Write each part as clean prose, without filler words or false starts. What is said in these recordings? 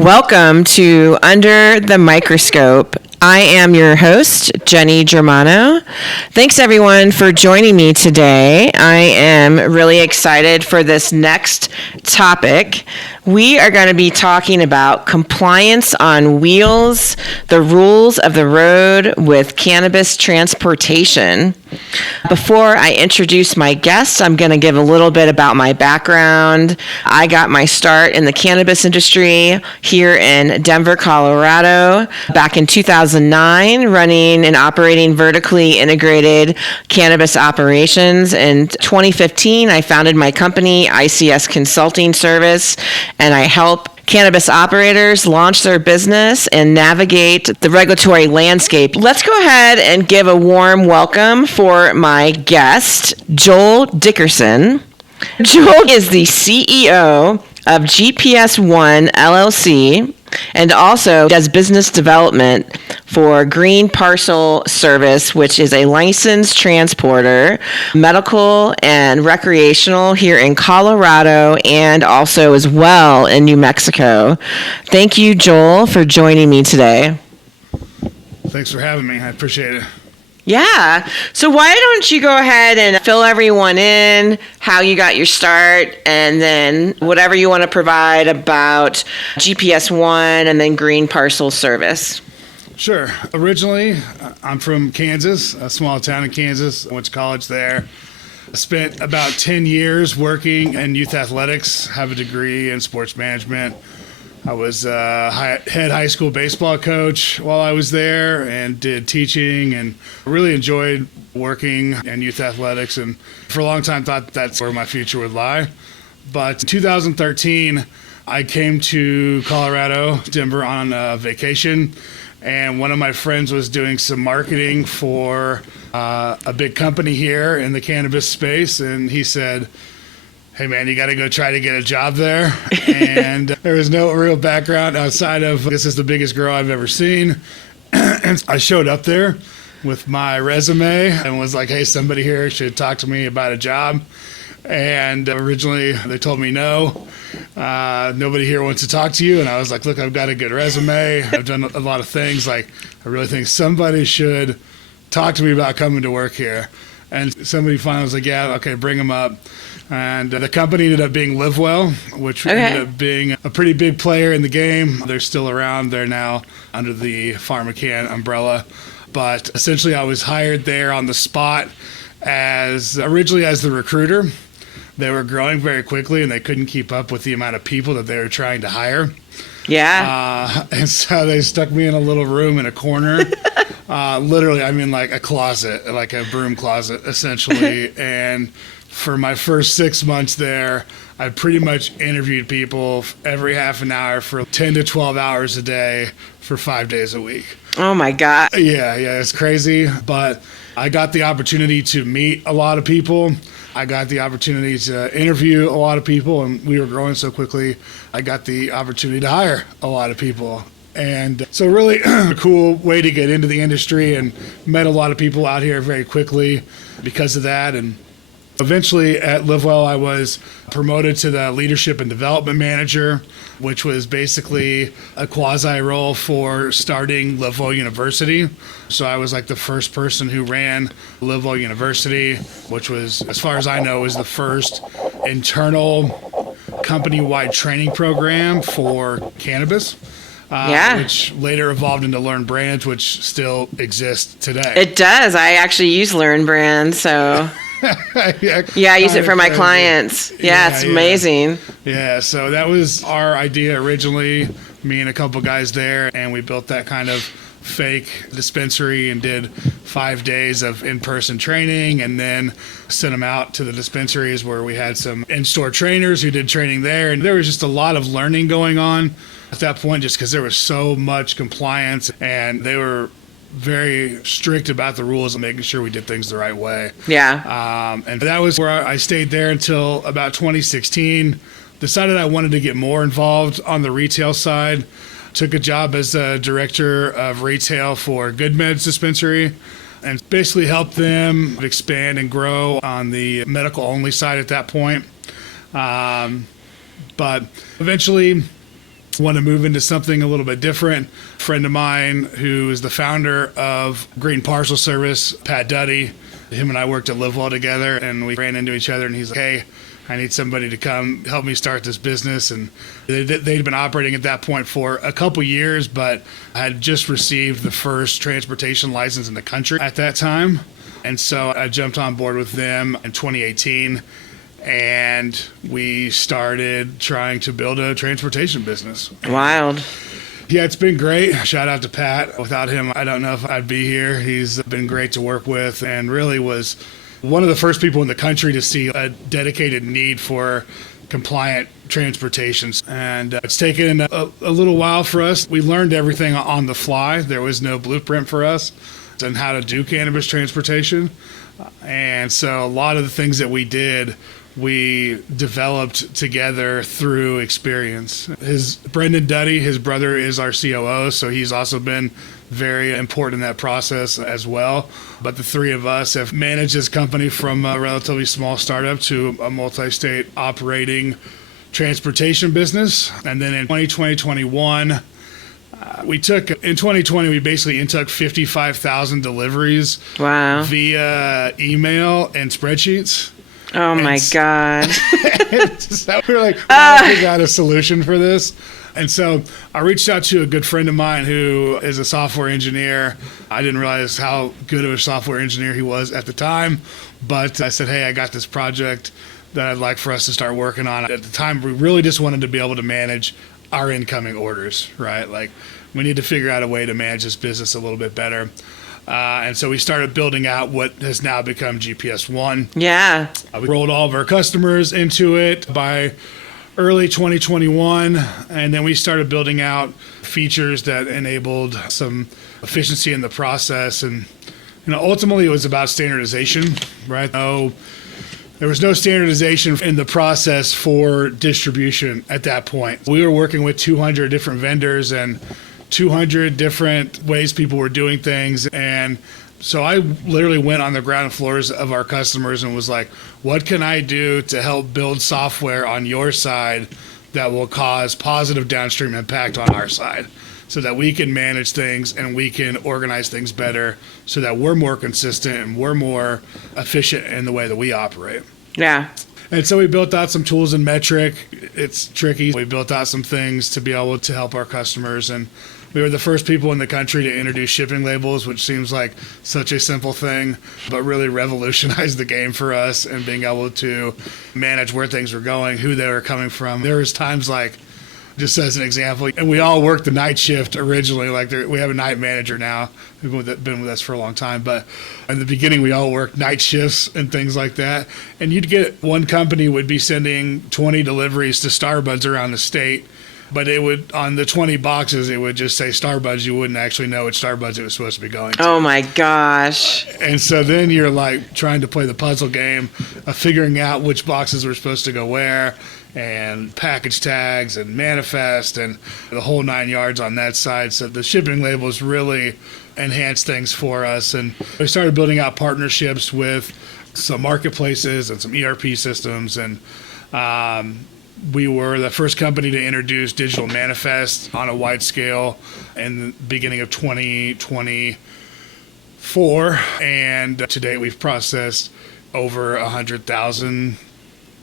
Welcome to Under the Microscope. I am your host, Jenny Germano. Thanks everyone for joining me today. I am really excited for this next topic. We are going to be talking about compliance on wheels, the rules of the road with cannabis transportation. Before I introduce my guest, I'm going to give a little bit about my background. I got my start in the cannabis industry here in Denver, Colorado, back in 2009, running and operating vertically integrated cannabis operations. In 2015, I founded my company, 𝗖𝗍𝗄𝑠 Consulting Service, and I help cannabis operators launch their business and navigate the regulatory landscape. Let's go ahead and give a warm welcome for my guest, Joel Dickerson. Joel is the CEO of GPS1 LLC and also does business development for Green Parcel Service, which is a licensed transporter, medical and recreational here in Colorado and also as well in New Mexico. Thank you, Joel, for joining me today. Thanks for having me. I appreciate it. Yeah. So why don't you go ahead and fill everyone in, how you got your start, and then whatever you want to provide about GPS1 and then Green Parcel Service. Sure. Originally, I'm from Kansas, a small town in Kansas. I went to college there. I spent about 10 years working in youth athletics, have a degree in sports management. I was head high school baseball coach while I was there and did teaching and really enjoyed working in youth athletics, and for a long time thought that's where my future would lie. But in 2013, I came to Colorado, Denver on a vacation, and one of my friends was doing some marketing for a big company here in the cannabis space, and he said, "Hey man, you got to go try to get a job there." And there was no real background outside of, "This is the biggest grow I've ever seen." And I showed up there with my resume and was like, "Hey, somebody here should talk to me about a job." And originally they told me no, nobody here wants to talk to you. And I was like, "Look, I've got a good resume. I've done a lot of things. Like, I really think somebody should talk to me about coming to work here." And somebody finally was like, "Yeah, okay, bring them up." And the company ended up being LiveWell, which ended up being a pretty big player in the game. They're still around. They're now under the PharmaCann umbrella. But essentially, I was hired there on the spot originally as the recruiter. They were growing very quickly, and they couldn't keep up with the amount of people that they were trying to hire. Yeah. And so they stuck me in a little room in a corner. Literally, I mean, like a closet, like a broom closet, essentially. And for my first 6 months there, I pretty much interviewed people every half an hour for 10 to 12 hours a day for 5 days a week. Oh my God. Yeah, it's crazy. But I got the opportunity to meet a lot of people. I got the opportunity to interview a lot of people, and we were growing so quickly, I got the opportunity to hire a lot of people. And so really a cool way to get into the industry, and met a lot of people out here very quickly because of that. And eventually at LiveWell, I was promoted to the leadership and development manager, which was basically a quasi role for starting LiveWell University. So I was like the first person who ran LiveWell University, which was, as far as I know, is the first internal company-wide training program for cannabis. Which later evolved into Learn Brands, which still exists today. It does. I actually use Learn Brands, so yeah, I use it for my clients. Yeah, it's amazing. Yeah, so that was our idea originally, me and a couple guys there, and we built that kind of fake dispensary and did 5 days of in-person training, and then sent them out to the dispensaries where we had some in-store trainers who did training there. And there was just a lot of learning going on at that point, just because there was so much compliance, and they were very strict about the rules and making sure we did things the right way. Yeah. And that was where I stayed there until about 2016. Decided I wanted to get more involved on the retail side. Took a job as a director of retail for Good Meds dispensary, and basically helped them expand and grow on the medical only side at that point. But eventually want to move into something a little bit different. A friend of mine who is the founder of Green Parcel Service, Pat Duddy, him and I worked at Livewell together, and we ran into each other, and he's like, hey, I need somebody to come help me start this business. And they'd been operating at that point for a couple years, but I had just received the first transportation license in the country at that time. And so I jumped on board with them in 2018, and we started trying to build a transportation business. Wild. Yeah, it's been great. Shout out to Pat. Without him, I don't know if I'd be here. He's been great to work with and really was one of the first people in the country to see a dedicated need for compliant transportation. And it's taken a little while for us. We learned everything on the fly. There was no blueprint for us on how to do cannabis transportation. And so a lot of the things that we did, we developed together through experience. Brendan Duddy, his brother, is our COO, so he's also been very important in that process as well. But the three of us have managed this company from a relatively small startup to a multi-state operating transportation business. And then in 2021, in 2020, we basically took 55,000 deliveries via email and spreadsheets. Oh my God. So we were like, we got a solution for this. And so I reached out to a good friend of mine who is a software engineer. I didn't realize how good of a software engineer he was at the time, but I said, hey, I got this project that I'd like for us to start working on. At the time, we really just wanted to be able to manage our incoming orders, right? Like, we need to figure out a way to manage this business a little bit better. And so we started building out what has now become GPS One. Yeah. We rolled all of our customers into it by early 2021, and then we started building out features that enabled some efficiency in the process. And ultimately, it was about standardization, right? There was no standardization in the process for distribution at that point. We were working with 200 different vendors and 200 different ways people were doing things. And so I literally went on the ground floors of our customers and was like, what can I do to help build software on your side that will cause positive downstream impact on our side so that we can manage things and we can organize things better so that we're more consistent and we're more efficient in the way that we operate. Yeah. And so we built out some tools in Metric. It's tricky. We built out some things to be able to help our customers. And we were the first people in the country to introduce shipping labels, which seems like such a simple thing, but really revolutionized the game for us and being able to manage where things were going, who they were coming from. There was times like, just as an example, and we all worked the night shift originally. Like we have a night manager now who's been with us for a long time. But in the beginning, we all worked night shifts and things like that. And you'd get one company would be sending 20 deliveries to Starbuds around the state. But it would, on the 20 boxes, it would just say Starbuds. You wouldn't actually know which Starbuds it was supposed to be going to. Oh my gosh. And so then you're like trying to play the puzzle game of figuring out which boxes were supposed to go where, and package tags and manifest and the whole 9 yards on that side. So the shipping labels really enhanced things for us. And we started building out partnerships with some marketplaces and some ERP systems. And we were the first company to introduce digital manifest on a wide scale in the beginning of 2024. And to date, we've processed over 100,000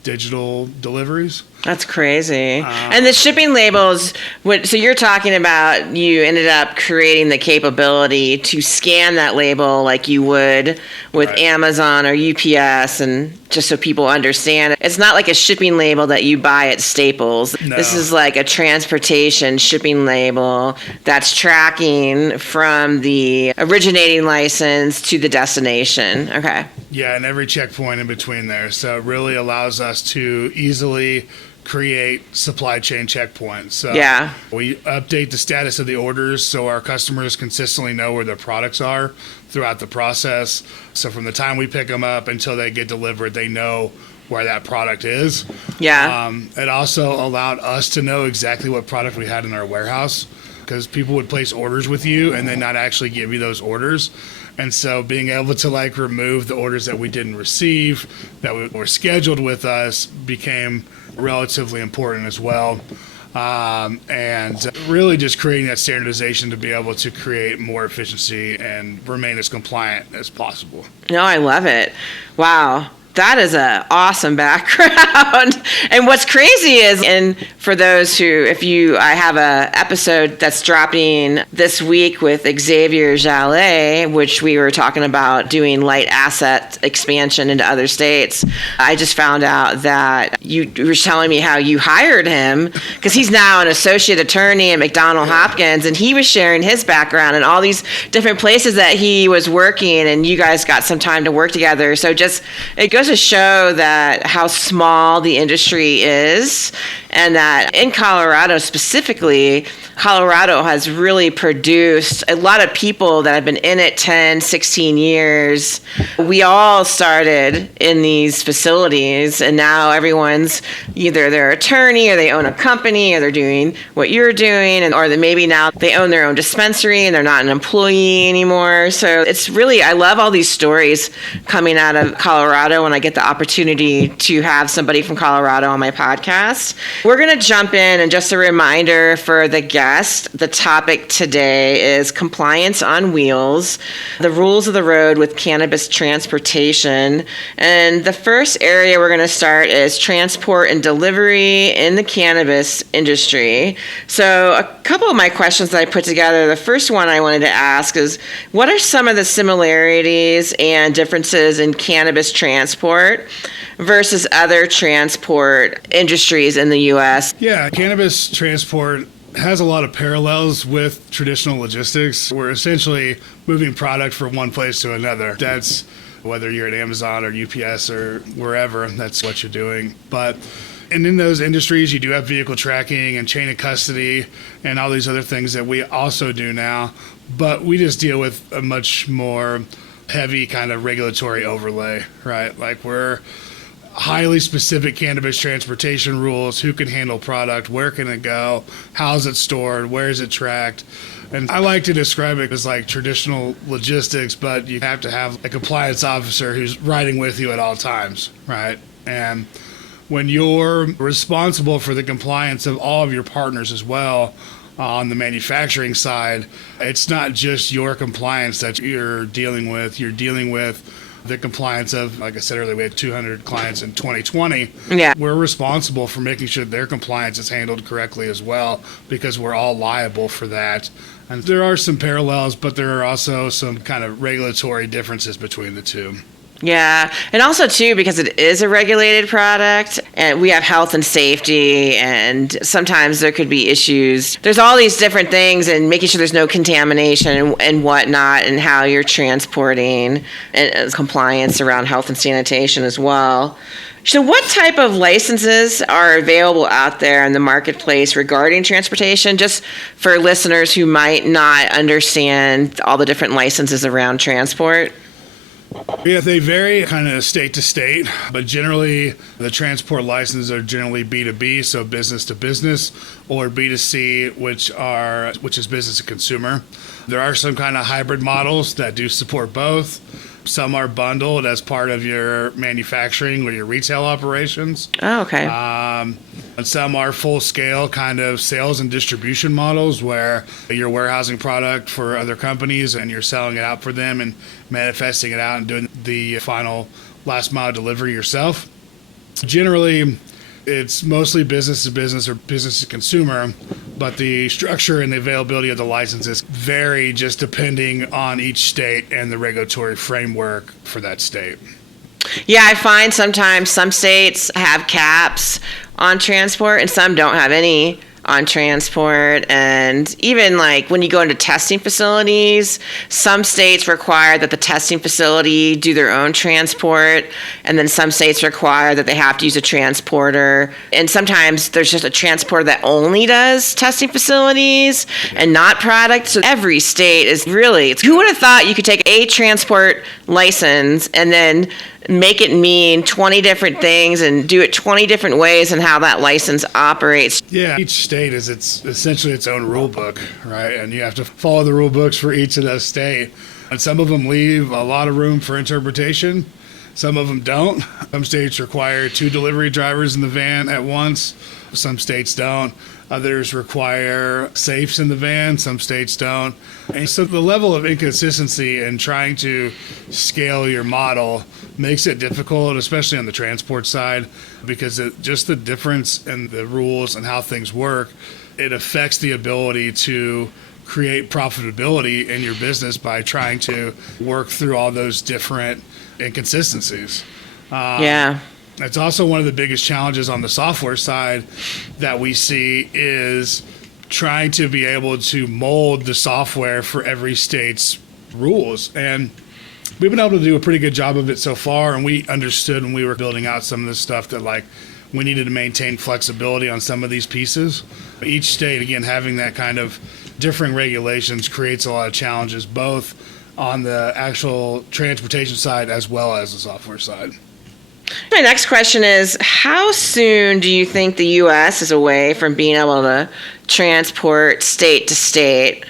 digital deliveries. That's crazy. And the shipping labels, so you're talking about you ended up creating the capability to scan that label like you would with Amazon or UPS, and just so people understand. It's not like a shipping label that you buy at Staples. No. This is like a transportation shipping label that's tracking from the originating license to the destination. Okay. Yeah, and every checkpoint in between there. So it really allows us to easily create supply chain checkpoints. So we update the status of the orders so our customers consistently know where their products are throughout the process. So from the time we pick them up until they get delivered, they know where that product is. Yeah. It also allowed us to know exactly what product we had in our warehouse, because people would place orders with you and then not actually give you those orders. And so being able to like remove the orders that we didn't receive that were scheduled with us became relatively important as well. and really just creating that standardization to be able to create more efficiency and remain as compliant as possible. No, I love it. Wow. That is an awesome background. And what's crazy is, and for those who, I have a episode that's dropping this week with 𝗬𝗓𝗄𝗂 𝗨𝗀𝗀𝗃, which we were talking about doing light asset expansion into other states. I just found out that you were telling me how you hired him, because he's now an associate attorney at McDonald Hopkins, and he was sharing his background and all these different places that he was working, and you guys got some time to work together. So just, it goes to show that how small the industry is, and that in Colorado specifically, Colorado has really produced a lot of people that have been in it 10, 16 years. We all started in these facilities, and now everyone's either their attorney or they own a company or they're doing what you're doing, or that maybe now they own their own dispensary and they're not an employee anymore. So it's really, I love all these stories coming out of Colorado when I get the opportunity to have somebody from Colorado on my podcast. We're going to jump in, and just a reminder for the guest, the topic today is compliance on wheels, the rules of the road with cannabis transportation. And the first area we're going to start is transport and delivery in the cannabis industry. So a couple of my questions that I put together, the first one I wanted to ask is, what are some of the similarities and differences in cannabis transport versus other transport industries in the U.S.? Yeah, cannabis transport has a lot of parallels with traditional logistics. We're essentially moving product from one place to another. That's whether you're at Amazon or UPS or wherever, that's what you're doing. And in those industries, you do have vehicle tracking and chain of custody and all these other things that we also do now. But we just deal with a much more heavy kind of regulatory overlay, right? Like, we're highly specific cannabis transportation rules, who can handle product, where can it go, how's it stored, where is it tracked. And I like to describe it as like traditional logistics, but you have to have a compliance officer who's riding with you at all times, right? And when you're responsible for the compliance of all of your partners as well, on the manufacturing side, it's not just your compliance that you're dealing with the compliance of, like I said earlier, we had 200 clients in 2020. Yeah. We're responsible for making sure their compliance is handled correctly as well, because we're all liable for that. And there are some parallels, but there are also some kind of regulatory differences between the two. Yeah, and also too, because it is a regulated product and we have health and safety, and sometimes there could be issues. There's all these different things, and making sure there's no contamination and whatnot, and how you're transporting, and compliance around health and sanitation as well. So what type of licenses are available out there in the marketplace regarding transportation, just for listeners who might not understand all the different licenses around transport? Yeah, they vary kind of state to state, but generally the transport licenses are generally B2B, so business to business, or B2C, which is business to consumer. There are some kind of hybrid models that do support both. Some are bundled as part of your manufacturing or your retail operations. Oh, okay. And some are full-scale kind of sales and distribution models where you're warehousing product for other companies and you're selling it out for them and manifesting it out and doing the final last-mile delivery yourself. Generally, it's mostly business to business or business to consumer, but the structure and the availability of the licenses vary just depending on each state and the regulatory framework for that state. Yeah, I find sometimes some states have caps on transport and some don't have any on transport. And even like when you go into testing facilities, some states require that the testing facility do their own transport, and then some states require that they have to use a transporter. And sometimes there's just a transporter that only does testing facilities and not product. So every state is really, who would have thought you could take a transport license and then make it mean 20 different things and do it 20 different ways and how that license operates? Yeah, each state is essentially its own rule book, right? And you have to follow the rule books for each of those states. And some of them leave a lot of room for interpretation. Some of them don't. Some states require 2 delivery drivers in the van at once. Some states don't. Others require safes in the van. Some states don't. And so the level of inconsistency in trying to scale your model makes it difficult, especially on the transport side, because just the difference in the rules and how things work, it affects the ability to create profitability in your business by trying to work through all those different inconsistencies. Yeah. It's also one of the biggest challenges on the software side that we see is trying to be able to mold the software for every state's rules. And we've been able to do a pretty good job of it so far. And we understood when we were building out some of this stuff that like we needed to maintain flexibility on some of these pieces. Each state, again, having that kind of differing regulations creates a lot of challenges, both on the actual transportation side as well as the software side. My next question is, how soon do you think the U.S. is away from being able to transport state to state?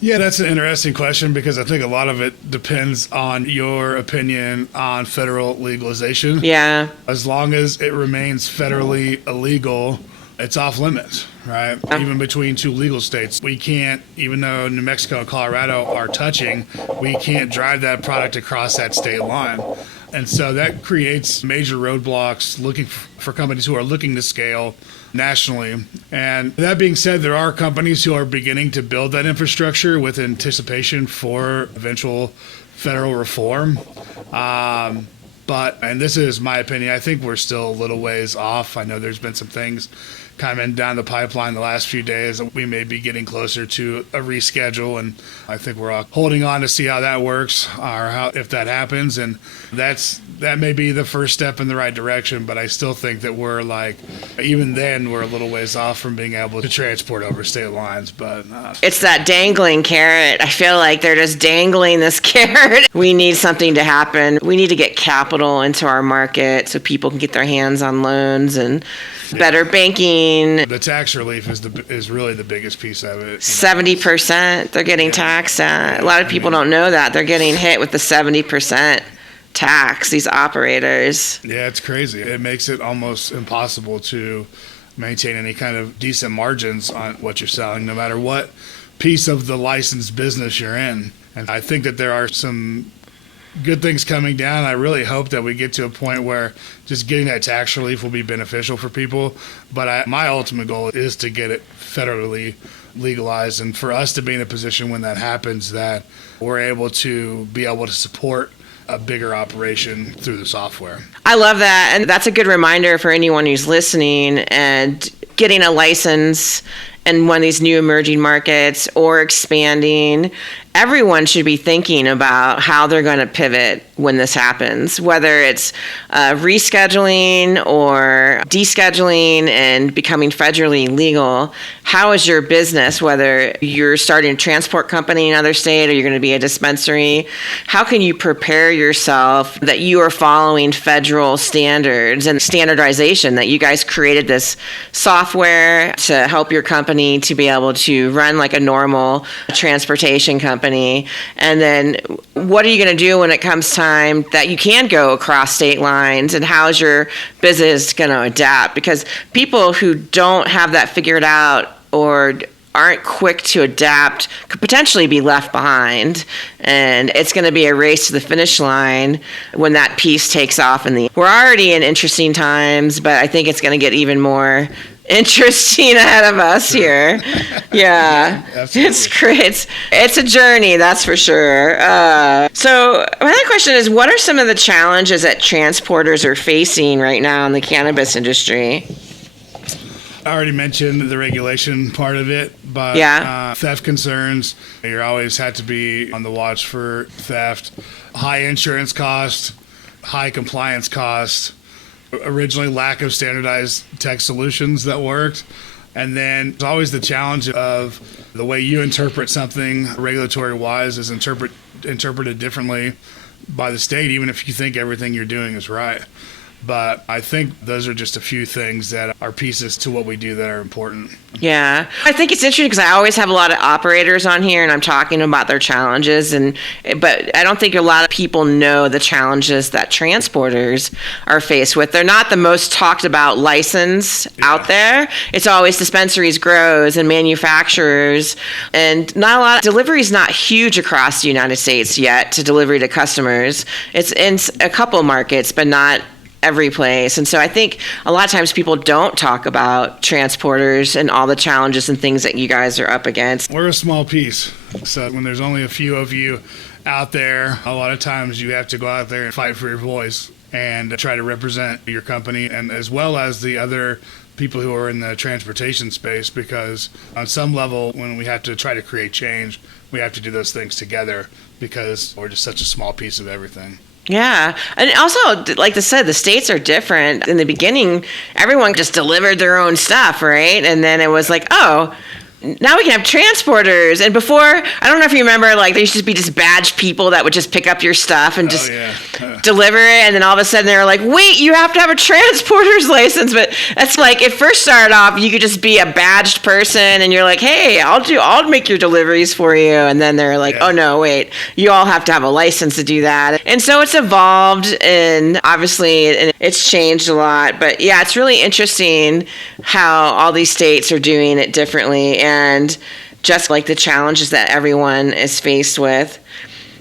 Yeah, that's an interesting question because I think a lot of it depends on your opinion on federal legalization. Yeah. As long as it remains federally illegal, it's off limits, right? Even between two legal states. We can't, even though New Mexico and Colorado are touching, we can't drive that product across that state line. And so that creates major roadblocks looking for companies who are looking to scale nationally. And that being said, there are companies who are beginning to build that infrastructure with anticipation for eventual federal reform. And this is my opinion, I think we're still a little ways off. I know there's been some things coming down the pipeline the last few days that we may be getting closer to a reschedule, and I think we're all holding on to see how that works or if that happens. And that may be the first step in the right direction, but I still think that we're even then we're a little ways off from being able to transport over state lines. But it's that dangling carrot. I feel like they're just dangling this carrot. We need something to happen. We need to get capital into our market so people can get their hands on loans and better banking. The tax relief is really the biggest piece of it. 70% they're getting taxed at. A lot of people don't know that. They're getting hit with the 70% tax, these operators. Yeah, it's crazy. It makes it almost impossible to maintain any kind of decent margins on what you're selling, no matter what piece of the licensed business you're in. And I think that there are some good things coming down. I really hope that we get to a point where just getting that tax relief will be beneficial for people. But my ultimate goal is to get it federally legalized, and for us to be in a position when that happens that we're able to support a bigger operation through the software. I love that. And that's a good reminder for anyone who's listening and getting a license in one of these new emerging markets or expanding. Everyone should be thinking about how they're going to pivot when this happens, whether it's rescheduling or descheduling and becoming federally legal. How is your business, whether you're starting a transport company in another state or you're going to be a dispensary, how can you prepare yourself that you are following federal standards and standardization, that you guys created this software to help your company to be able to run like a normal transportation company? And then what are you going to do when it comes time that you can go across state lines, and how is your business going to adapt? Because people who don't have that figured out or aren't quick to adapt could potentially be left behind, and it's going to be a race to the finish line when that piece takes off. We're already in interesting times, but I think it's going to get even more interesting ahead of us here. Yeah, it's great. It's a journey, that's for sure. So my other question is, what are some of the challenges that transporters are facing right now in the cannabis industry? I already mentioned the regulation part of it, but theft concerns, you always have to be on the watch for theft. High insurance cost, high compliance cost. Originally, lack of standardized tech solutions that worked. And then there's always the challenge of the way you interpret something regulatory-wise is interpreted differently by the state, even if you think everything you're doing is right. But I think those are just a few things that are pieces to what we do that are important. Yeah. I think it's interesting because I always have a lot of operators on here and I'm talking about their challenges, but I don't think a lot of people know the challenges that transporters are faced with. They're not the most talked about license out there. It's always dispensaries, grows, and manufacturers, and not a lot. Delivery is not huge across the United States yet to delivery to customers. It's in a couple markets, but not every place. And so I think a lot of times people don't talk about transporters and all the challenges and things that you guys are up against. We're a small piece. So when there's only a few of you out there, a lot of times you have to go out there and fight for your voice and try to represent your company, and as well as the other people who are in the transportation space, because on some level, when we have to try to create change, we have to do those things together because we're just such a small piece of everything. Yeah. And also, like I said, the states are different. In the beginning, everyone just delivered their own stuff, right? And then it was like, oh, now we can have transporters. And before, I don't know if you remember, like there used to be just badge people that would just pick up your stuff and just deliver it. And then all of a sudden they were like, wait, you have to have a transporter's license. But that's like, it first started off, you could just be a badged person and you're like, hey, I'll make your deliveries for you. And then they're like, oh no, wait, you all have to have a license to do that. And so it's evolved, and obviously it's changed a lot. But yeah, it's really interesting how all these states are doing it differently, and just like the challenges that everyone is faced with.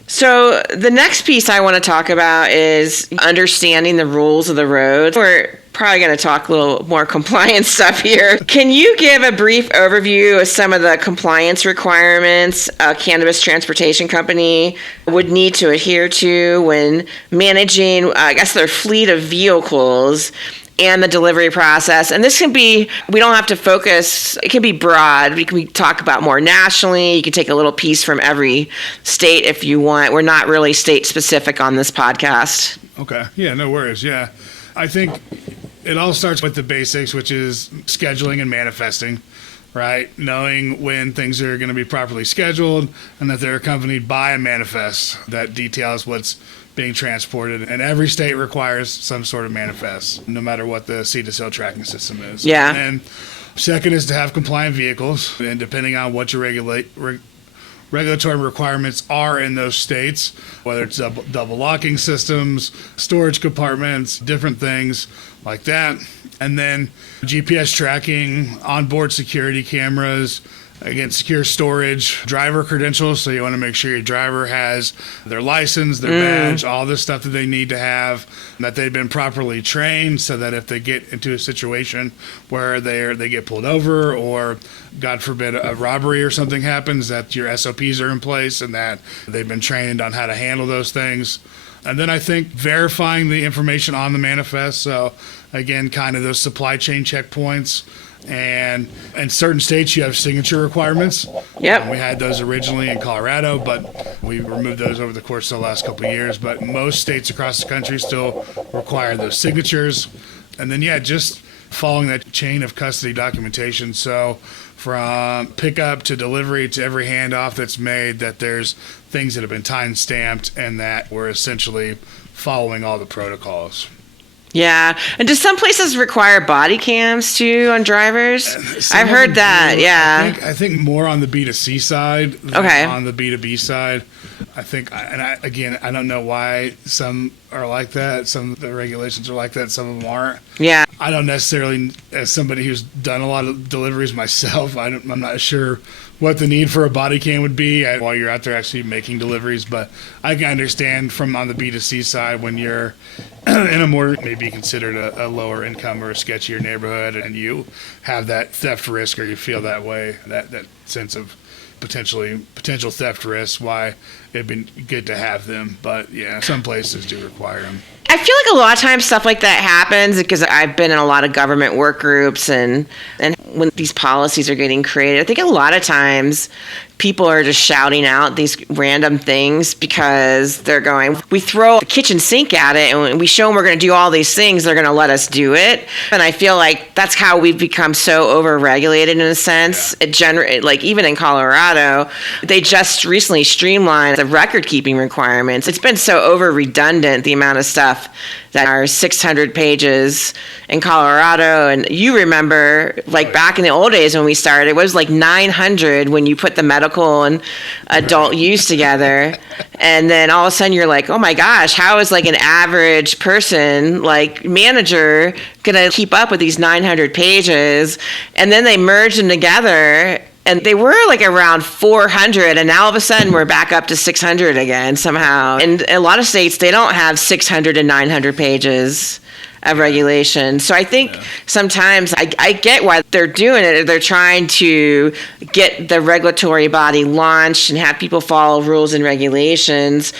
So the next piece I want to talk about is understanding the rules of the road. We're probably going to talk a little more compliance stuff here. Can you give a brief overview of some of the compliance requirements a cannabis transportation company would need to adhere to when managing, their fleet of vehicles and the delivery process? And this can be, we don't have to focus, it can be broad. We can talk about more nationally. You can take a little piece from every state if you want. We're not really state specific on this podcast. Okay. Yeah, no worries. Yeah. I think it all starts with the basics, which is scheduling and manifesting, right? Knowing when things are going to be properly scheduled and that they're accompanied by a manifest that details what's being transported, and every state requires some sort of manifest, no matter what the seed-to-sale tracking system is. Yeah. And second is to have compliant vehicles, and depending on what your regulatory requirements are in those states, whether it's double locking systems, storage compartments, different things like that. And then GPS tracking, onboard security cameras, again, secure storage, driver credentials. So you want to make sure your driver has their license, their badge, all the stuff that they need to have, that they've been properly trained, so that if they get into a situation where they get pulled over, or God forbid a robbery or something happens, that your SOPs are in place and that they've been trained on how to handle those things. And then I think verifying the information on the manifest. So again, kind of those supply chain checkpoints. And in certain states, you have signature requirements. Yep. We had those originally in Colorado, but we removed those over the course of the last couple of years. But most states across the country still require those signatures. And then, just following that chain of custody documentation. So from pickup to delivery to every handoff that's made, that there's things that have been time stamped and that we're essentially following all the protocols. Yeah. And do some places require body cams too on drivers? I've heard that. Yeah. I think more on the B2C side than on the B2B side. I think, I don't know why some are like that. Some of the regulations are like that. Some of them aren't. Yeah. I don't necessarily, as somebody who's done a lot of deliveries myself, I'm not sure what the need for a body cam would be while you're out there actually making deliveries. But I can understand from on the B2C side, when you're in a more maybe considered a lower income or a sketchier neighborhood, and you have that theft risk, or you feel that way, that sense of potential theft risk, why it'd be good to have them. But yeah, some places do require them. I feel like a lot of times stuff like that happens because I've been in a lot of government work groups, and when these policies are getting created, I think a lot of times people are just shouting out these random things because they're going, we throw the kitchen sink at it and we show them we're going to do all these things, they're going to let us do it. And I feel like that's how we've become so over-regulated in a sense. Yeah. Like even in Colorado, they just recently streamlined the record-keeping requirements. It's been so over-redundant, the amount of stuff stuff that are 600 pages in Colorado. And you remember, like back in the old days when we started, it was like 900 when you put the medical and adult use together. And then all of a sudden you're like, oh my gosh, how is like an average person, like manager, gonna keep up with these 900 pages? And then they merged them together, and they were like around 400, and now all of a sudden we're back up to 600 again somehow. And a lot of states, they don't have 600 and 900 pages of regulation. So I think sometimes I get why they're doing it. They're trying to get the regulatory body launched and have people follow rules and regulations.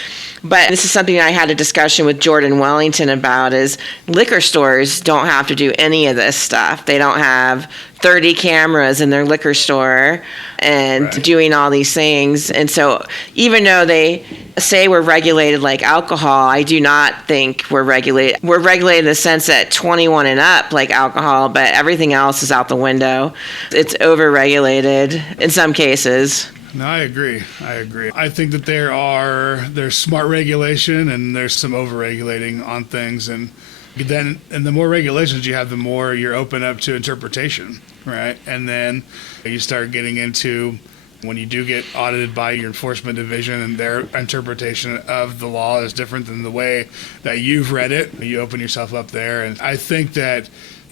But this is something I had a discussion with Jordan Wellington about, is liquor stores don't have to do any of this stuff. They don't have 30 cameras in their liquor store and doing all these things. And so even though they say we're regulated like alcohol, I do not think we're regulated. We're regulated in the sense that 21 and up like alcohol, but everything else is out the window. It's over-regulated in some cases. No, I agree. I think that there's smart regulation and there's some over-regulating on things, and the more regulations you have, the more you're open up to interpretation, right? And then you start getting into when you do get audited by your enforcement division and their interpretation of the law is different than the way that you've read it. You open yourself up there, and I think that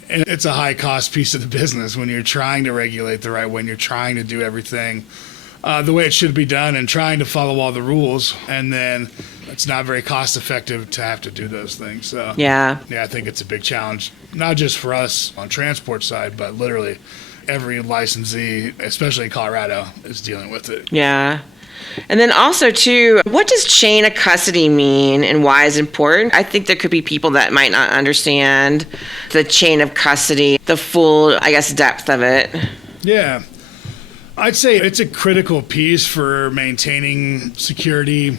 it's a high-cost piece of the business when you're trying to regulate the right way, when you're trying to do everything the way it should be done and trying to follow all the rules, and then it's not very cost effective to have to do those things. So yeah, I think it's a big challenge, not just for us on transport side, but literally every licensee, especially in Colorado, is dealing with it. Yeah. And then also, too, what does chain of custody mean and why is it important? I think there could be people that might not understand the chain of custody, the full, I guess, depth of it. Yeah. I'd say it's a critical piece for maintaining security,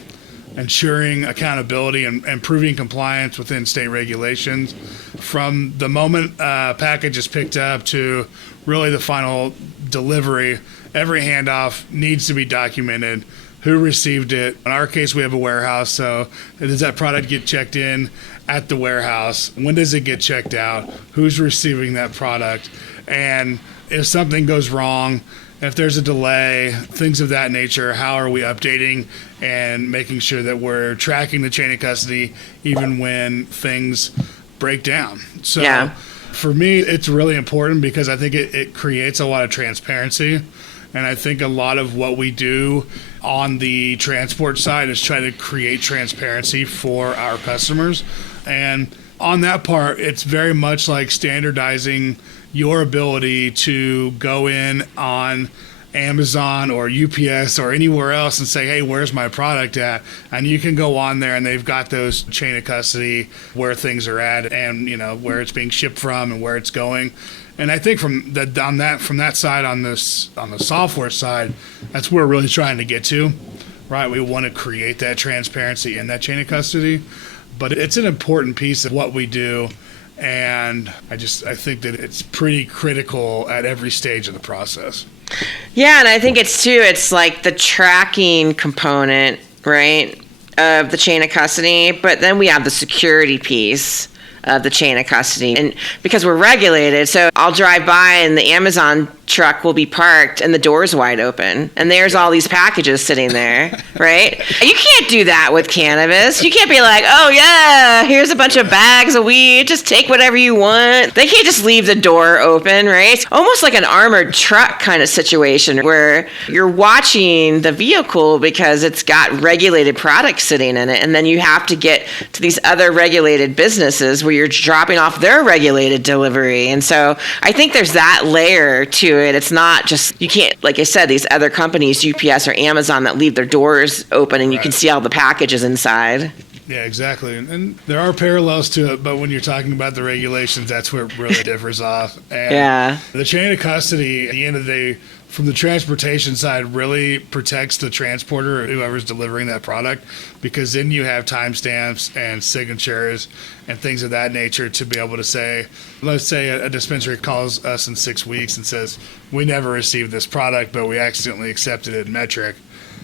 ensuring accountability, and improving compliance within state regulations. From the moment a package is picked up to really the final delivery, every handoff needs to be documented. Who received it? In our case, we have a warehouse, so does that product get checked in at the warehouse? When does it get checked out? Who's receiving that product? And if something goes wrong, if there's a delay, things of that nature, how are we updating and making sure that we're tracking the chain of custody even when things break down? So for me, it's really important because I think it creates a lot of transparency. And I think a lot of what we do on the transport side is try to create transparency for our customers. And on that part, it's very much like standardizing your ability to go in on Amazon or UPS or anywhere else and say, hey, where's my product at? And you can go on there and they've got those chain of custody where things are at and, you know, where it's being shipped from and where it's going. And I think from that side, on the software side, that's where we're really trying to get to, right? We want to create that transparency in that chain of custody, but it's an important piece of what we do. And I think that it's pretty critical at every stage of the process. Yeah, and I think it's like the tracking component, right, of the chain of custody, but then we have the security piece of the chain of custody. And because we're regulated, so I'll drive by and the Amazon truck will be parked and the door's wide open and there's all these packages sitting there, right? You can't do that with cannabis. You can't be like, oh yeah, here's a bunch of bags of weed, just take whatever you want. They can't just leave the door open, right? It's almost like an armored truck kind of situation where you're watching the vehicle because it's got regulated products sitting in it, and then you have to get to these other regulated businesses where you're dropping off their regulated delivery. And so I think there's that layer to it. It's not just, you can't, like I said, these other companies, UPS or Amazon, that leave their doors open and you can see all the packages inside. Yeah, exactly. And there are parallels to it, but when you're talking about the regulations, that's where it really differs off. And the chain of custody, at the end of the day, from the transportation side, really protects the transporter or whoever's delivering that product, because then you have timestamps and signatures and things of that nature to be able to say, let's say a dispensary calls us in 6 weeks and says, we never received this product, but we accidentally accepted it in metric.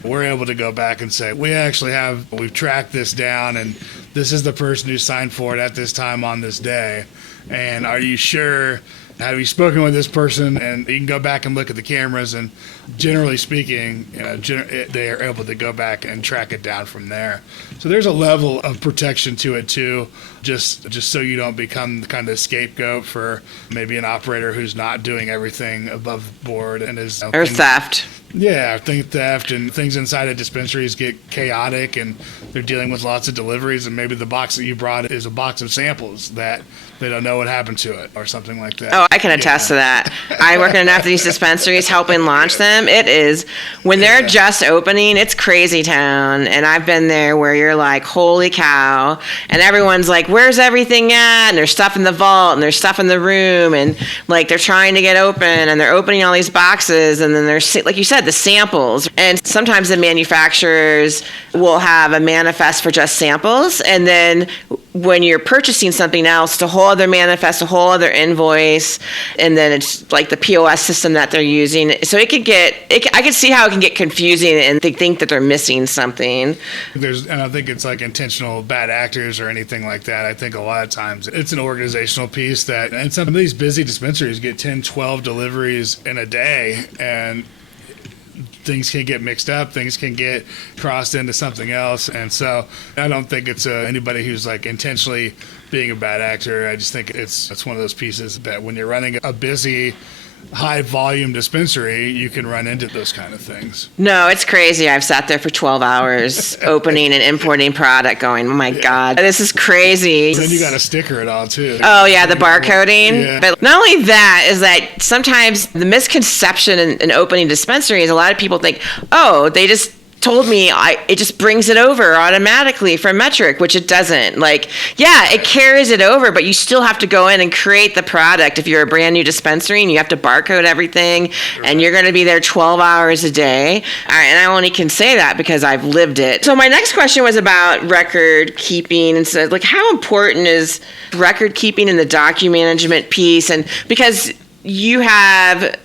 we're able to go back and say, we've tracked this down, and this is the person who signed for it at this time on this day. And are you sure? Have you spoken with this person? And you can go back and look at the cameras, and generally speaking, they are able to go back and track it down from there. So there's a level of protection to it too, just so you don't become the kind of scapegoat for maybe an operator who's not doing everything above board and is or theft. Yeah, theft and things inside of dispensaries get chaotic, and they're dealing with lots of deliveries, and maybe the box that you brought is a box of samples that they don't know what happened to it or something like that. Oh, I can attest to that. I work in enough of these dispensaries helping launch them. It is, when they're just opening, it's crazy town. And I've been there where you're like, holy cow. And everyone's like, where's everything at? And there's stuff in the vault, and there's stuff in the room. And like, they're trying to get open, and they're opening all these boxes. And then there's, like you said, the samples. And sometimes the manufacturers will have a manifest for just samples. And then when you're purchasing something else, a whole other manifest, a whole other invoice, and then it's like the POS system that they're using. So I could see how it can get confusing, and they think that they're missing something. And I think it's like intentional bad actors or anything like that. I think a lot of times it's an organizational piece and some of these busy dispensaries get 10, 12 deliveries in a day, and things can get mixed up, things can get crossed into something else. And so I don't think it's anybody who's like intentionally being a bad actor. I just think it's one of those pieces that when you're running a busy, high volume dispensary, you can run into those kind of things. No, it's crazy. I've sat there for 12 hours opening and importing product going, oh my God, this is crazy. Then you got to sticker it all too. Oh yeah, the barcoding. Yeah. But not only that, is that sometimes the misconception in opening dispensaries, a lot of people think, oh, they just told me it just brings it over automatically from metric, which it doesn't. Like, yeah, it carries it over, but you still have to go in and create the product. If you're a brand new dispensary and you have to barcode everything, and you're going to be there 12 hours a day. And I only can say that because I've lived it. So my next question was about record keeping, and so like, how important is record keeping in the document management piece? And because you have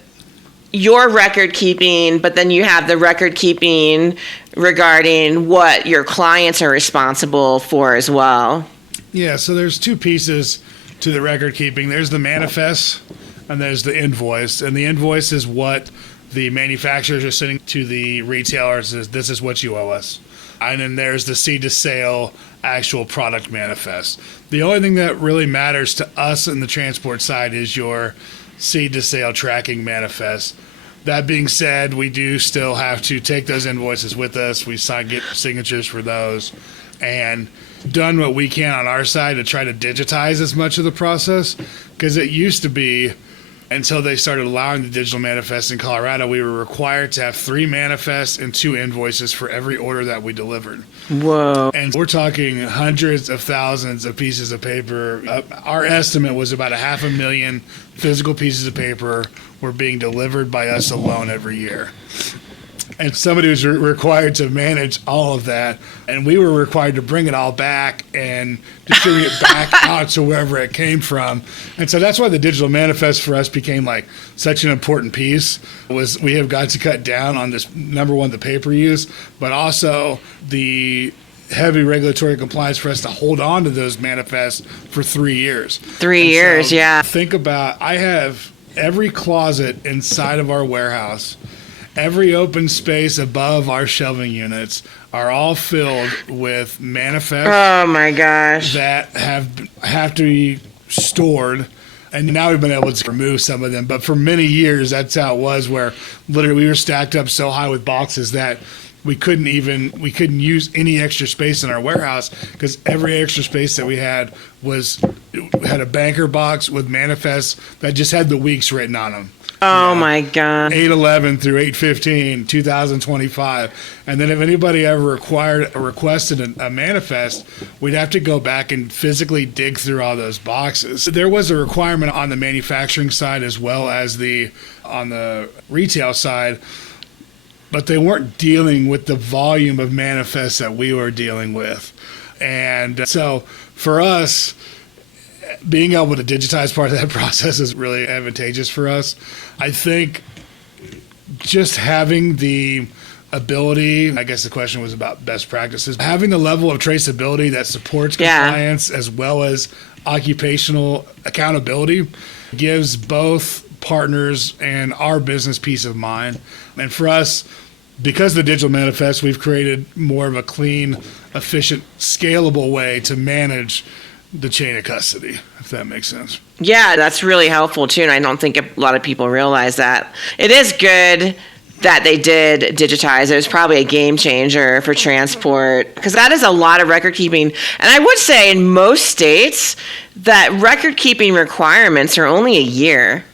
your record keeping, but then you have the record keeping regarding what your clients are responsible for as well. Yeah, so there's two pieces to the record keeping. There's the manifest, and there's the invoice. And the invoice is what the manufacturers are sending to the retailers, is this is what you owe us. And then there's the seed to sale actual product manifest. The only thing that really matters to us in the transport side is your seed to sale tracking manifest. That being said, we do still have to take those invoices with us. We get signatures for those, and done what we can on our side to try to digitize as much of the process, because it used to be, until they started allowing the digital manifest in Colorado, we were required to have 3 manifests and 2 invoices for every order that we delivered. Whoa. And we're talking hundreds of thousands of pieces of paper. Our estimate was about 500,000 physical pieces of paper were being delivered by us alone every year. And somebody was required to manage all of that, and we were required to bring it all back and distribute it back out to wherever it came from. And so that's why the digital manifest for us became like such an important piece. Was we have got to cut down on this, number one, the paper use, but also the heavy regulatory compliance for us to hold on to those manifests for 3 years. 3 years, yeah. Think about, I have every closet inside of our warehouse, every open space above our shelving units are all filled with manifests. Oh my gosh. That have to be stored. And now we've been able to remove some of them. But for many years, that's how it was, where literally we were stacked up so high with boxes that we couldn't use any extra space in our warehouse, because every extra space that we had had a banker box with manifests that just had the weeks written on them. Oh my God. 8/11 through 8/15, 2025. And then if anybody ever requested a manifest, we'd have to go back and physically dig through all those boxes. There was a requirement on the manufacturing side as well as on the retail side, but they weren't dealing with the volume of manifests that we were dealing with. And so for us, being able to digitize part of that process is really advantageous for us. I think just having the ability. I guess the question was about best practices. Having the level of traceability that supports compliance as well as occupational accountability gives both partners and our business peace of mind. And for us, because of the digital manifest, we've created more of a clean, efficient, scalable way to manage the chain of custody, if that makes sense. Yeah, that's really helpful too. And I don't think a lot of people realize that. It is good that they did digitize. It was probably a game changer for transport because that is a lot of record keeping. And I would say in most states that record keeping requirements are only a year.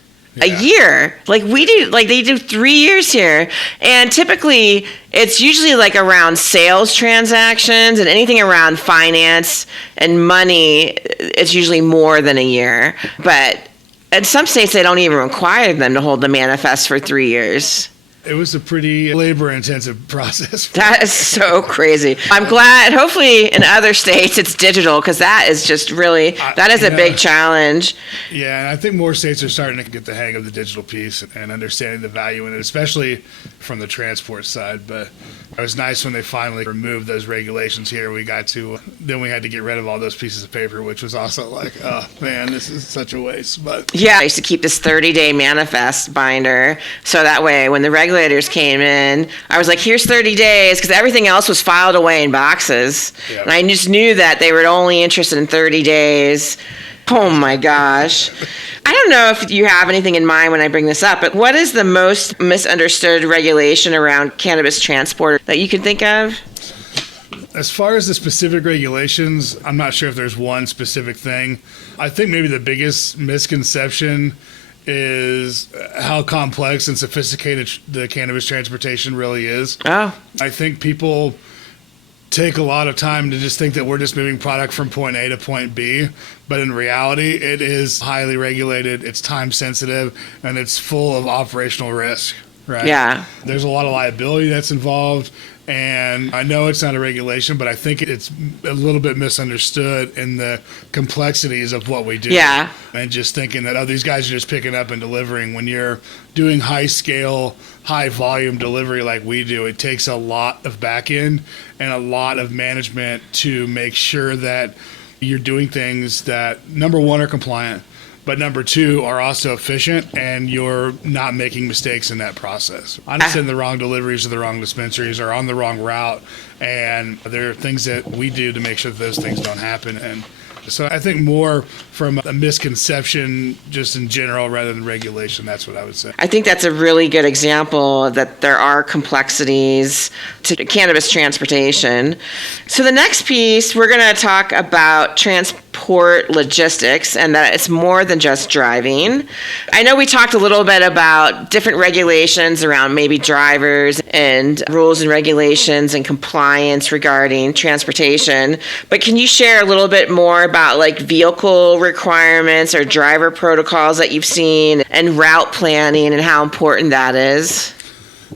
A year. Like they do 3 years here. And typically it's usually like around sales transactions and anything around finance and money, it's usually more than a year. But in some states they don't even require them to hold the manifest for 3 years. It was a pretty labor-intensive process. That is so crazy. I'm glad, hopefully in other states it's digital because that is just really, that is a big challenge. Yeah, and I think more states are starting to get the hang of the digital piece and understanding the value in it, especially from the transport side. But it was nice when they finally removed those regulations here. Then we had to get rid of all those pieces of paper, which was also like, oh man, this is such a waste. But yeah, I used to keep this 30-day manifest binder so that way when the regulators came in, I was like, here's 30 days because everything else was filed away in boxes. Yep. And I just knew that they were only interested in 30 days. Oh my gosh. I don't know if you have anything in mind when I bring this up, but what is the most misunderstood regulation around cannabis transport that you can think of? As far as the specific regulations, I'm not sure if there's one specific thing. I think maybe the biggest misconception is how complex and sophisticated the cannabis transportation really is. Oh. I think people take a lot of time to just think that we're just moving product from point A to point B, but in reality, it is highly regulated, it's time sensitive, and it's full of operational risk, right? Yeah. There's a lot of liability that's involved, and I know it's not a regulation, but I think it's a little bit misunderstood in the complexities of what we do. Yeah. And just thinking that, oh, these guys are just picking up and delivering. When you're doing high scale, high volume delivery like we do, it takes a lot of back end and a lot of management to make sure that you're doing things that, number one, are compliant, but number two, are also efficient, and you're not making mistakes in that process. I'm not sending the wrong deliveries to the wrong dispensaries or on the wrong route, and there are things that we do to make sure that those things don't happen. And so I think more from a misconception just in general rather than regulation, that's what I would say. I think that's a really good example that there are complexities to cannabis transportation. So the next piece, we're going to talk about transport logistics and that it's more than just driving. I know we talked a little bit about different regulations around maybe drivers and rules and regulations and compliance regarding transportation, but can you share a little bit more about like vehicle requirements or driver protocols that you've seen and route planning and how important that is?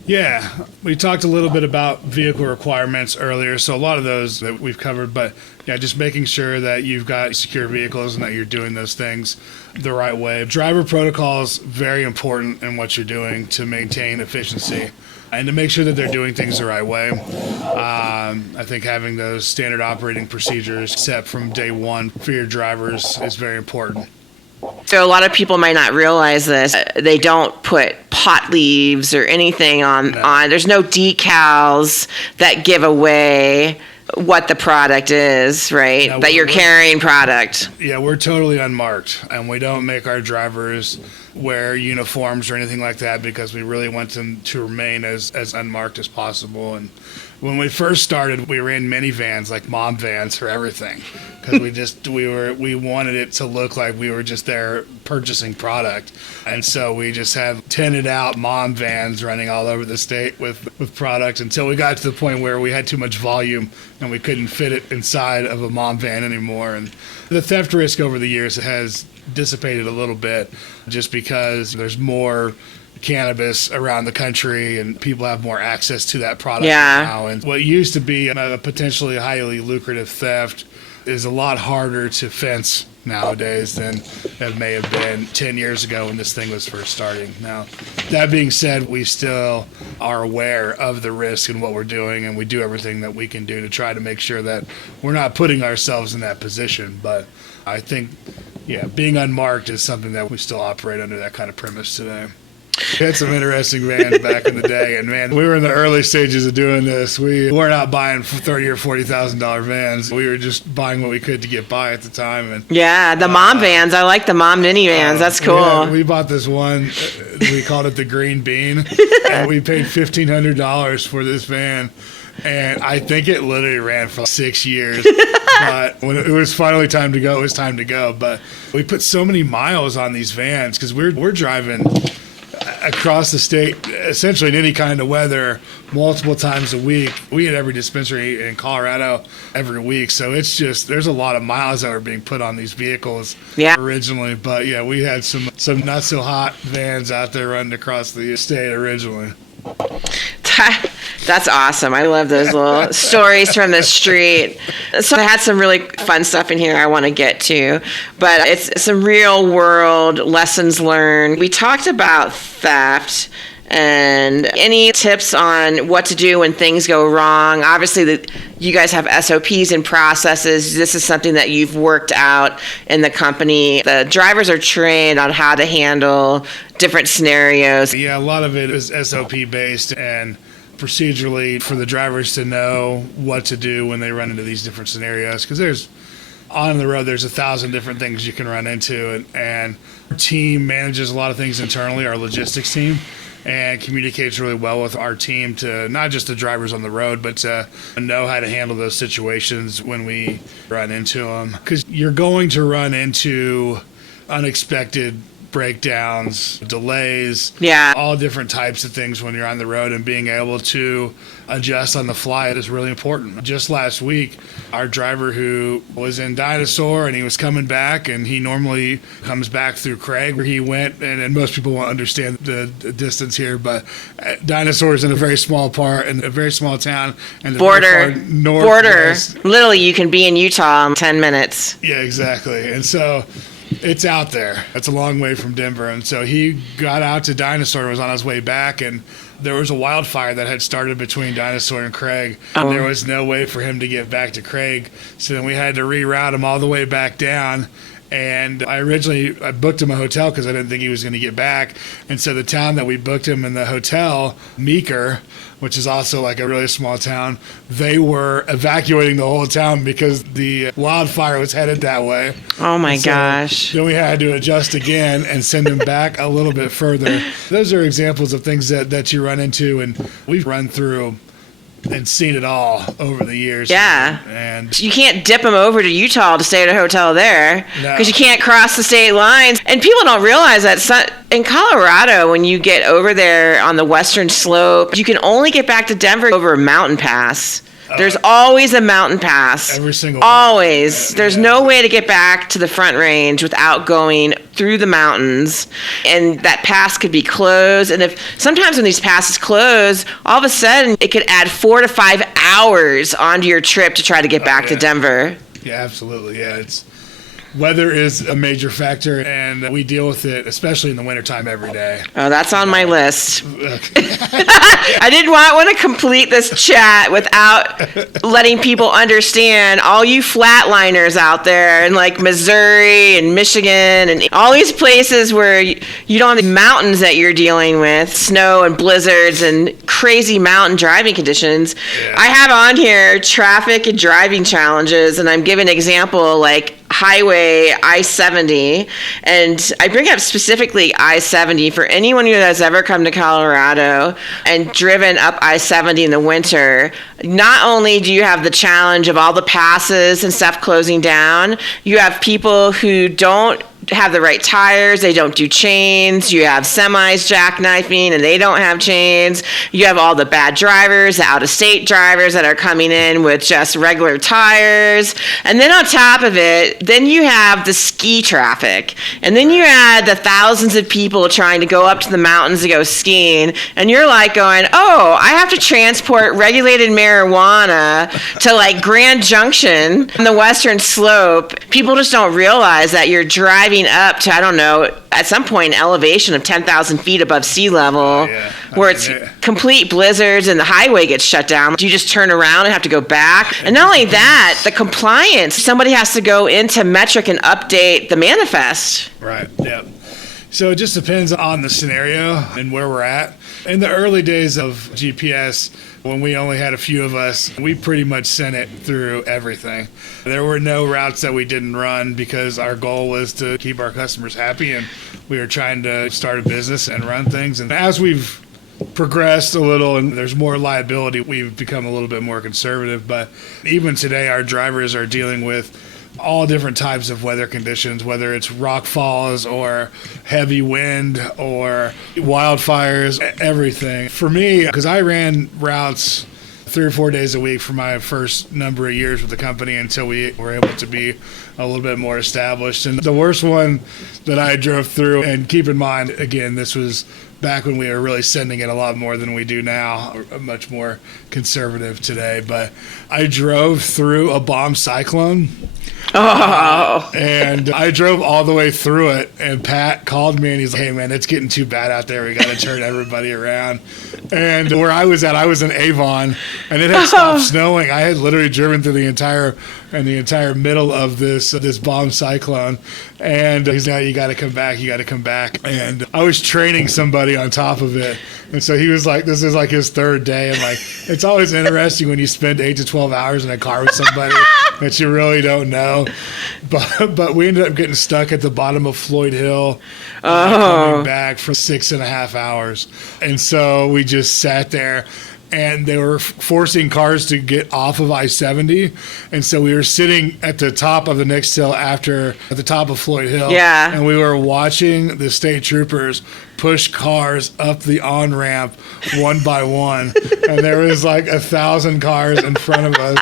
Yeah, we talked a little bit about vehicle requirements earlier, so a lot of those that we've covered, but yeah, just making sure that you've got secure vehicles and that you're doing those things the right way. Driver protocols, very important in what you're doing to maintain efficiency and to make sure that they're doing things the right way. I think having those standard operating procedures set from day one for your drivers is very important. So a lot of people might not realize this. They don't put pot leaves or anything on. There's no decals that give away what the product is, right? That you're carrying product. Yeah, we're totally unmarked, and we don't make our drivers wear uniforms or anything like that because we really want them to remain as unmarked as possible. And when we first started, we ran minivans, like mom vans for everything, because we wanted it to look like we were just there purchasing product. And so we just have tented out mom vans running all over the state with product until we got to the point where we had too much volume and we couldn't fit it inside of a mom van anymore. And the theft risk over the years has dissipated a little bit just because there's more cannabis around the country and people have more access to that product now. And what used to be a potentially highly lucrative theft is a lot harder to fence nowadays than it may have been 10 years ago when this thing was first starting. Now, that being said, we still are aware of the risk and what we're doing, and we do everything that we can do to try to make sure that we're not putting ourselves in that position. But I think, being unmarked is something that we still operate under that kind of premise today. We had some interesting vans back in the day, and man, we were in the early stages of doing this. We weren't out buying $30,000 or $40,000 vans. We were just buying what we could to get by at the time. And the mom vans. I like the mom minivans. That's cool. We bought this one. We called it the Green Bean, and we paid $1,500 for this van. And I think it literally ran for 6 years. But when it was finally time to go, it was time to go. But we put so many miles on these vans because we're driving across the state, essentially in any kind of weather, multiple times a week. We had every dispensary in Colorado every week. So it's just, there's a lot of miles that were being put on these vehicles originally. But we had some not so hot vans out there running across the state originally. That's awesome. I love those little stories from the street. So I had some really fun stuff in here I want to get to, but it's some real world lessons learned. We talked about theft and any tips on what to do when things go wrong. Obviously, you guys have SOPs and processes. This is something that you've worked out in the company. The drivers are trained on how to handle different scenarios. Yeah, a lot of it is SOP based and procedurally for the drivers to know what to do when they run into these different scenarios, because on the road there's 1,000 different things you can run into, and our team manages a lot of things internally, our logistics team, and communicates really well with our team to not just the drivers on the road, but to know how to handle those situations when we run into them, because you're going to run into unexpected breakdowns, delays, all different types of things when you're on the road, and being able to adjust on the fly is really important. Just last week, our driver who was in Dinosaur and he was coming back, and he normally comes back through Craig where he went, and most people won't understand the distance here, but Dinosaur is in a very small part, in a very small town, and the border. Literally, you can be in Utah in 10 minutes. Yeah, exactly. And so it's out there. It's a long way from Denver. And so he got out to Dinosaur, was on his way back, and there was a wildfire that had started between Dinosaur and Craig. And there was no way for him to get back to Craig. So then we had to reroute him all the way back down. And I booked him a hotel because I didn't think he was going to get back. And so the town that we booked him in the hotel, Meeker, which is also like a really small town, they were evacuating the whole town because the wildfire was headed that way. Oh my gosh. Then we had to adjust again and send him back a little bit further. Those are examples of things that you run into, and we've run through and seen it all over the years. Yeah. And you can't dip them over to Utah to stay at a hotel there because you can't cross the state lines. And people don't realize that in Colorado, when you get over there on the western slope, you can only get back to Denver over a mountain pass. There's always a mountain pass. Every single Always. There's no way to get back to the Front Range without going through the mountains. And that pass could be closed. And sometimes when these passes close, all of a sudden it could add 4 to 5 hours onto your trip to try to get back to Denver. Yeah, absolutely. Yeah, weather is a major factor, and we deal with it, especially in the wintertime, every day. Oh, that's on my list. I didn't want to complete this chat without letting people understand, all you flatliners out there in like Missouri and Michigan and all these places where you don't have the mountains that you're dealing with, snow and blizzards and crazy mountain driving conditions. Yeah. I have on here traffic and driving challenges, and I'm giving an example like Highway I-70, and I bring up specifically I-70 for anyone who has ever come to Colorado and driven up I-70 in the winter. Not only do you have the challenge of all the passes and stuff closing down, you have people who don't have the right tires, they don't do chains, you have semis jackknifing and they don't have chains, you have all the bad drivers, the out-of-state drivers that are coming in with just regular tires, and then on top of it, Then you have the ski traffic. And then you add the thousands of people trying to go up to the mountains to go skiing. And you're like going, oh, I have to transport regulated marijuana to like Grand Junction on the western slope. People just don't realize that you're driving up to, I don't know, at some point an elevation of 10,000 feet above sea level, where it's complete blizzards and the highway gets shut down. You just turn around and have to go back. And not only that, the compliance, somebody has to go into Metric and update the manifest. Right, yeah. So it just depends on the scenario and where we're at. In the early days of GPS, when we only had a few of us, we pretty much sent it through everything. There were no routes that we didn't run because our goal was to keep our customers happy, and we were trying to start a business and run things. And as we've progressed a little and there's more liability, we've become a little bit more conservative. But even today, our drivers are dealing with all different types of weather conditions, whether it's rock falls or heavy wind or wildfires, everything. For me, because I ran routes 3 or 4 days a week for my first number of years with the company until we were able to be a little bit more established. And the worst one that I drove through, and keep in mind, again, this was back when we were really sending it a lot more than we do now, much more conservative today. But I drove through a bomb cyclone. Oh. And I drove all the way through it, and Pat called me and he's like, hey man, it's getting too bad out there. We got to turn everybody around. And where I was at, I was in Avon, and it had stopped snowing. I had literally driven through the entire middle of this bomb cyclone. And he's like, you got to come back. You got to come back. And I was training somebody on top of it. And so he was like, this is like his third day. And like, it's always interesting when you spend 8 to 12 hours in a car with somebody that you really don't know. But we ended up getting stuck at the bottom of Floyd Hill, coming back for 6.5 hours. And so we just sat there, and they were forcing cars to get off of I-70. And so we were sitting at the top of the next hill at the top of Floyd Hill. Yeah. And we were watching the state troopers push cars up the on-ramp one by one. And there was like 1,000 cars in front of us.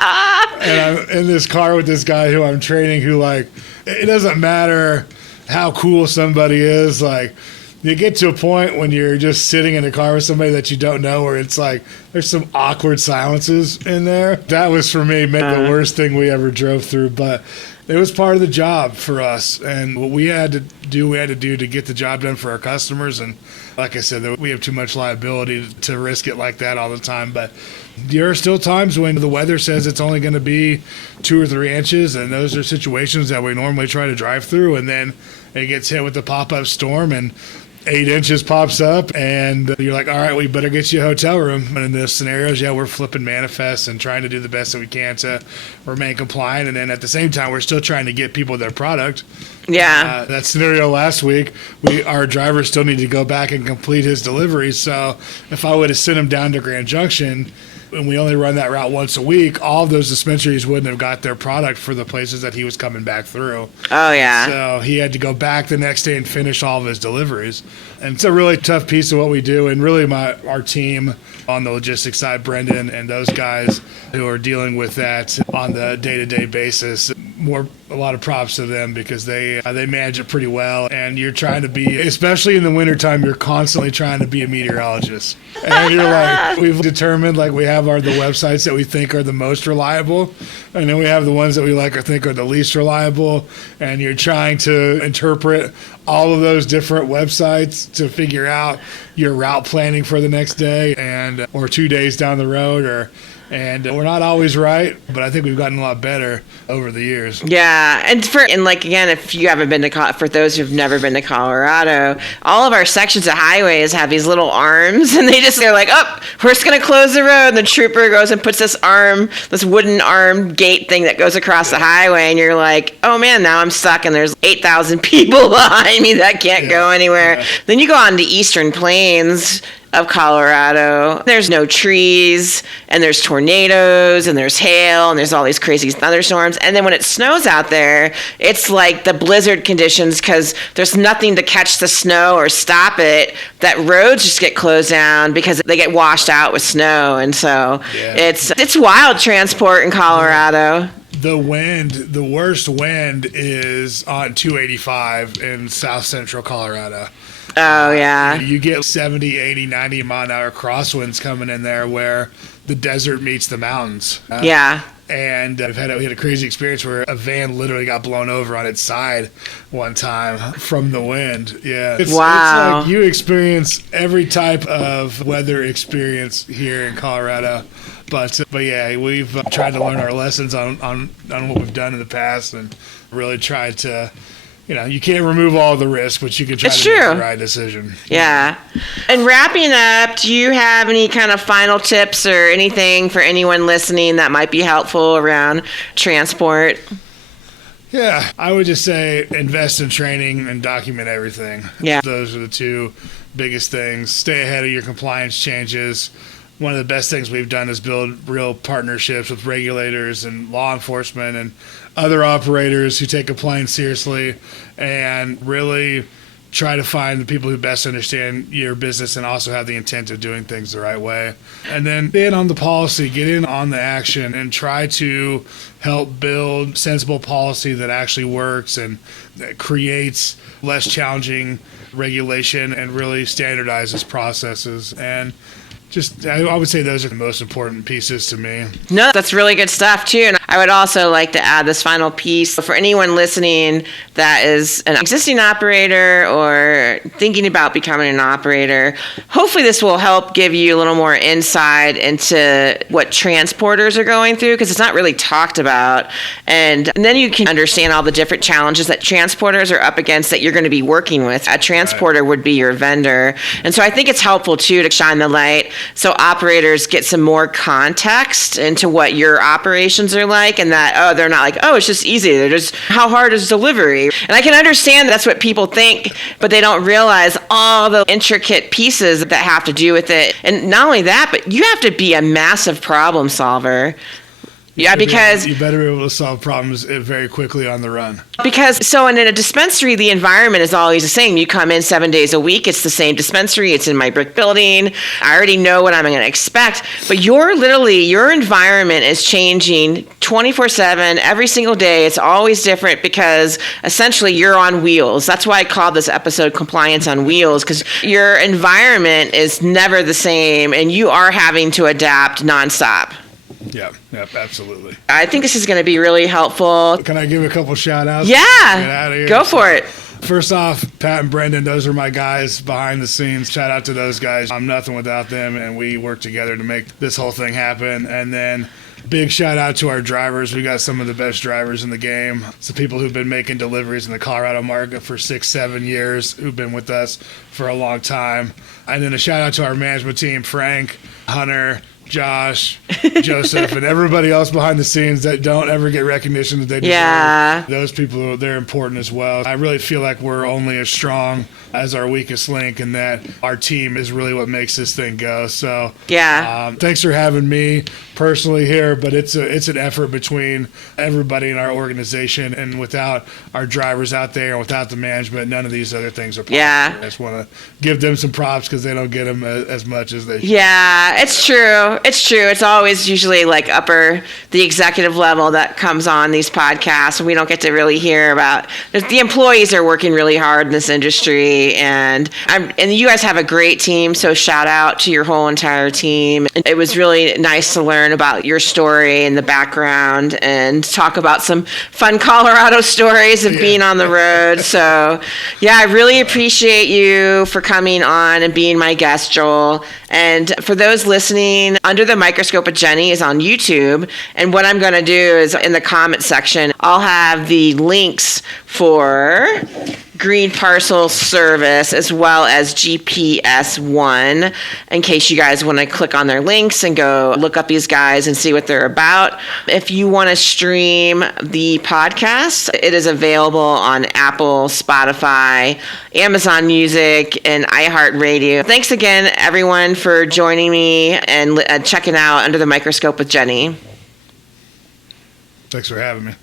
And I'm in this car with this guy who I'm training, who like, it doesn't matter how cool somebody is, like, you get to a point when you're just sitting in a car with somebody that you don't know, where it's like there's some awkward silences in there. That was, for me, the worst thing we ever drove through. But it was part of the job for us. And what we had to do to get the job done for our customers. And like I said, we have too much liability to risk it like that all the time. But there are still times when the weather says it's only going to be 2 or 3 inches. And those are situations that we normally try to drive through. And then it gets hit with the pop-up storm, and 8 inches pops up, and you're like, all right, we better get you a hotel room. And in those scenarios, we're flipping manifests and trying to do the best that we can to remain compliant. And then at the same time, we're still trying to get people their product. Yeah. That scenario last week, our driver still needed to go back and complete his delivery. So if I would have sent him down to Grand Junction, and we only run that route once a week, all of those dispensaries wouldn't have got their product for the places that he was coming back through. Oh, yeah. So he had to go back the next day and finish all of his deliveries. And it's a really tough piece of what we do. And really our team on the logistics side, Brendan and those guys who are dealing with that on the day-to-day basis, a lot of props to them, because they manage it pretty well. And you're trying to be, especially in the wintertime, you're constantly trying to be a meteorologist. And you're like, we've determined, like, we have the websites that we think are the most reliable, and then we have the ones that we like or think are the least reliable. And you're trying to interpret all of those different websites to figure out your route planning for the next day or 2 days down the road, and we're not always right, but I think we've gotten a lot better over the years. Yeah, and again, if you haven't been to, for those who've never been to Colorado, all of our sections of highways have these little arms, and they're like, oh, we're just gonna close the road. And the trooper goes and puts this wooden arm gate thing that goes across the highway, and you're like, oh man, now I'm stuck, and there's 8,000 people behind me that can't go anywhere. Yeah. Then you go on the eastern plains of Colorado. There's no trees, and there's tornadoes, and there's hail, and there's all these crazy thunderstorms. And then when it snows out there, it's like the blizzard conditions, because there's nothing to catch the snow or stop it. That roads just get closed down because they get washed out with snow. And so it's wild transport in Colorado. The worst wind is on 285 in south central Colorado. Oh, yeah. You get 70, 80, 90 mile an hour crosswinds coming in there where the desert meets the mountains. Yeah. And we had a crazy experience where a van literally got blown over on its side one time from the wind. Yeah. It's like you experience every type of weather experience here in Colorado. But yeah, we've tried to learn our lessons on what we've done in the past and really tried to, you can't remove all the risk, but you can try to make the right decision. Yeah. And wrapping up, do you have any kind of final tips or anything for anyone listening that might be helpful around transport? Yeah, I would just say invest in training and document everything. Yeah. Those are the two biggest things. Stay ahead of your compliance changes. One of the best things we've done is build real partnerships with regulators and law enforcement and other operators who take compliance seriously and really try to find the people who best understand your business and also have the intent of doing things the right way. And then get in on the policy, get in on the action, and try to help build sensible policy that actually works and that creates less challenging regulation and really standardizes processes. And I would say those are the most important pieces to me. No, that's really good stuff, too. And I would also like to add this final piece. For anyone listening that is an existing operator or thinking about becoming an operator, hopefully this will help give you a little more insight into what transporters are going through, because it's not really talked about. And then you can understand all the different challenges that transporters are up against that you're going to be working with. A transporter would be your vendor. And so I think it's helpful, too, to shine the light so operators get some more context into what your operations are like, and that, they're not like, it's just easy. They're just, how hard is delivery? And I can understand that's what people think, but they don't realize all the intricate pieces that have to do with it. And not only that, but you have to be a massive problem solver. Yeah, because you better be able to solve problems very quickly on the run. Because in a dispensary, the environment is always the same. You come in 7 days a week. It's the same dispensary. It's in my brick building. I already know what I'm going to expect. But your environment is changing 24/7 every single day. It's always different because essentially you're on wheels. That's why I call this episode Compliance on Wheels, because your environment is never the same and you are having to adapt nonstop. Yeah, absolutely. I think this is going to be really helpful. Can I give a couple shout outs? Yeah, get out of here? Go for it. First off, Pat and Brendan, those are my guys behind the scenes. Shout out to those guys. I'm nothing without them, and we work together to make this whole thing happen. And then big shout out to our drivers. We got some of the best drivers in the game. Some people who've been making deliveries in the Colorado market for 6-7 years, who've been with us for a long time. And then a shout out to our management team, Frank, Hunter, Josh, Joseph, and everybody else behind the scenes that don't ever get recognition that they deserve. Yeah. Those people, they're important as well. I really feel like we're only as strong as our weakest link, and that our team is really what makes this thing go. So thanks for having me personally here, but it's an effort between everybody in our organization, and without our drivers out there and without the management, none of these other things are possible. I just want to give them some props because they don't get them as much as they should. Yeah, it's true. It's always usually like the executive level that comes on these podcasts, and we don't get to really hear about the employees are working really hard in this industry. And you guys have a great team, so shout out to your whole entire team. It was really nice to learn about your story and the background and talk about some fun Colorado stories of being on the road. So, I really appreciate you for coming on and being my guest, Joel. And for those listening, Under the Microscope with Jenny is on YouTube. And what I'm going to do is in the comment section, I'll have the links for Green Parcel service as well as GPS One, in case you guys want to click on their links and go look up these guys and see what they're about. If you want to stream the podcast, it is available on Apple, Spotify, Amazon Music, and iHeartRadio. Thanks again, everyone, for joining me and checking out Under the Microscope with Jenny. Thanks for having me.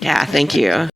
Yeah, thank you.